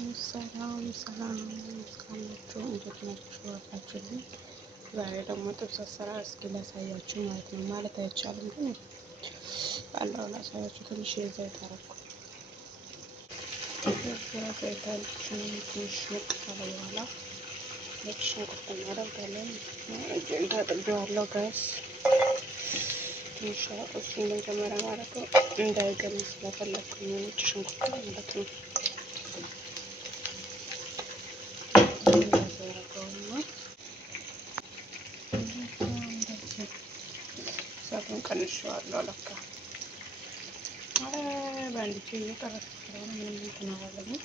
ሰላም ሰላም እስካላችሁ እንዴት ናችሁ? አላችሁልኝ። ዛሬ ደግሞ ጥብስ አሰራር እስኪ ላሳያችሁ ማለት ነው። ማለት አይቻልም ግን ባለው ላሳያችሁ። ትንሽ ዘይት አደረኩ። ዘይታችን ትንሽ ሞቅ ካለ በኋላ ነጭ ሽንኩርት እናደርጋለን። እጄን ታጥቤዋለሁ ጋይስ። ትንሽ እሱን መጀመሪያ ማለት ነው እንዳይገል ስለፈለኩኝ ነጭ ሽንኩርት ማለት ነው። እሳቱን ቀንሼዋለሁ። ለካ በአንድ እጄ እየቀረጽኩ ስለሆነ ምንም እንትን አላለኝም።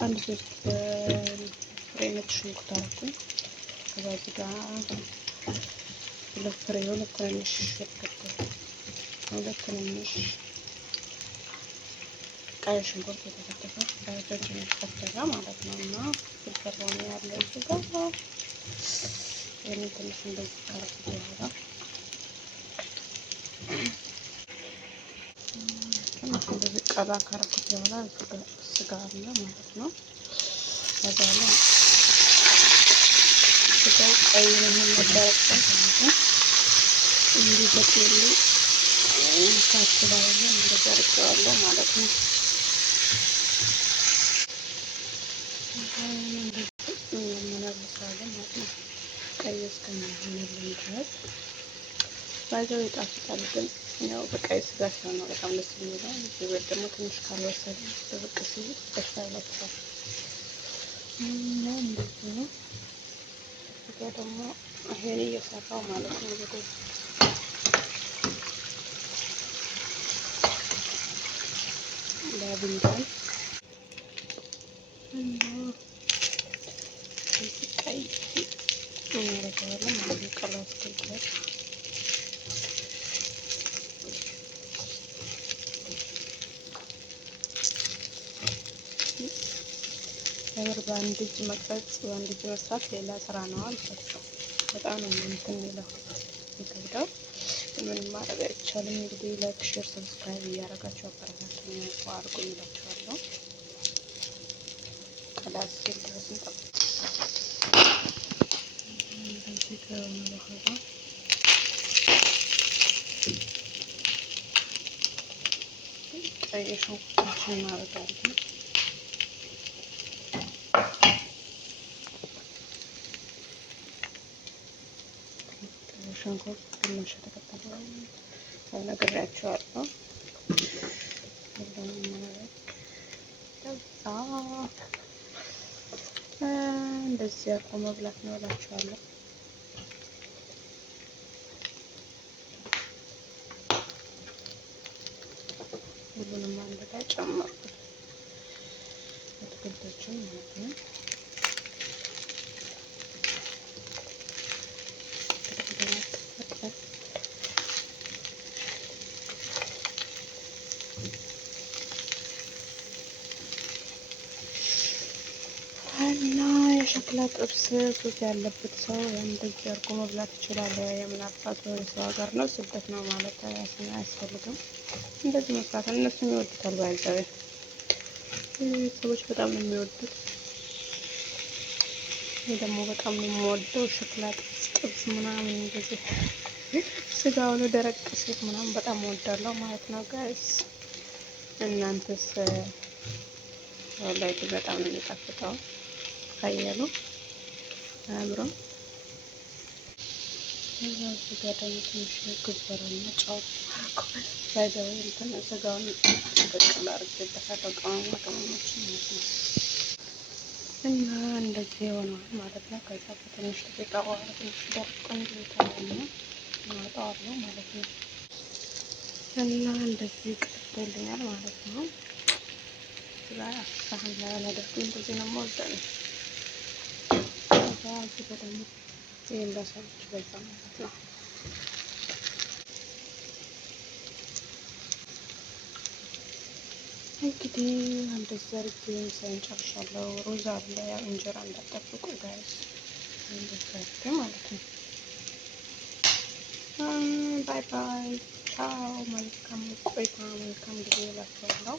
አንድ ሶስት ፍሬ ነጭ ሽንኩርት አደረኩኝ። ከዛ እዚህ ጋር ሁለት ትንንሽ ቀይ ሽንኩርት የተከተፈ በትንሽ ከተፈ ማለት ነው። እና ፍልፍል ሆነ ያለው እዚህ ጋር ትንሽ እንደዚህ ካረኩት በኋላ ትንሽ እንደዚህ ቀላ ካረኩት በኋላ ስጋ አለ ማለት ነው። ከዛ ላይ ስጋው ቀይ መሆን ነበረበት ማለት ነው። እንዲበቅልልኝ ካች ላይ እንደዛ አድርጌዋለሁ ማለት ነው። እናመላልሳለን ማለት ነው። ቀይ እስከሚሆንልን ድረስ ባይዘው ይጣፍጣል። ግን ያው በቀይ ስጋ ሲሆን ነው በጣም ደስ የሚለው። ሲበል ደግሞ ትንሽ ካልበሰለ በብቅ ሲል ደስ አይላችኋል። እና እንደዚህ ነው። ስጋ ደግሞ ይሄን እየሰራው ማለት ነው። በደንብ ለብንዳን እና ቀይ እናደርገዋለን ማለት ነው። ቀላ እስኪል ነገር በአንድ እጅ መቅረጽ በአንድ እጅ መስራት ሌላ ስራ ነው አልኩት። በጣም ነው እንትን የሚለው የሚከብደው። ምንም ማድረግ አይቻልም። እንግዲህ ላይክ፣ ሼር፣ ሰብስክራይብ እያደረጋችሁ አበረታቱኝ አድርጉ እላችኋለሁ። ቀላ እስኪል ድረስ እንጠብቅ። እንደዚህ ከሆነ በኋላ ቀይ ሽንኩርታችን እናደርጋለን። ሽንኩርት ግማሽ የተከተፈ ነግሬያቸዋለሁ። እንደዚህ አድርጎ መብላት ነው እላቸዋለሁ። ሁሉንም አንድ ላይ ጨመርኩት፣ አትክልቶችን ማለት ነው። እና የሸክላ ጥብስ ሱስ ያለበት ሰው እንደዚህ አድርጎ መብላት ይችላል። የምናባት ወደ ሰው ሀገር ነው ስደት ነው ማለት አያስፈልግም። እንደዚህ መስራት እነሱም ይወዱታል። ባይዘው ሰዎች በጣም ነው የሚወዱት። እኔ ደግሞ በጣም ነው የምወደው ሸክላ ጥብስ ምናምን እንደዚህ ስጋውን ደረቅ ሲል ምናምን በጣም እወዳለሁ ማለት ነው ጋይስ። እናንተስ? ወላሂ በጣም ነው የሚጣፍጠው። ካያሉ አያምርም? እዛ ስጋ ደግሞ ትንሽ ግበረና ጫው ባይዘው እንትን ስጋውን ቅቅል አድርጌበታለሁ ቅመሞችን ማለት ነው። እና እንደዚህ የሆነው ማለት ነው። ከዛ በትንሽ ደቂቃ በኋላ ትንሽ ደርቆ እንዲታለና እናወጣዋለሁ ማለት ነው። እና እንደዚህ ቀርቶልኛል ማለት ነው። ላይ ሳህን ላይ አላደርግም። እንደዚህ ነው የምወደው። ከዛ እዚህ ደግሞ ይሄን በሰዎች በዛ ማለት ነው። እንግዲህ እንደዚህ አድርጌ ምሳዬን ጨርሻለሁ። ሩዝ አለ። ያው እንጀራ እንዳጠብቁ ጋይስ እንደዚህ አድርጌ ማለት ነው። ባይ ባይ ቻው። መልካም ቆይታ፣ መልካም ጊዜ እላችኋለሁ።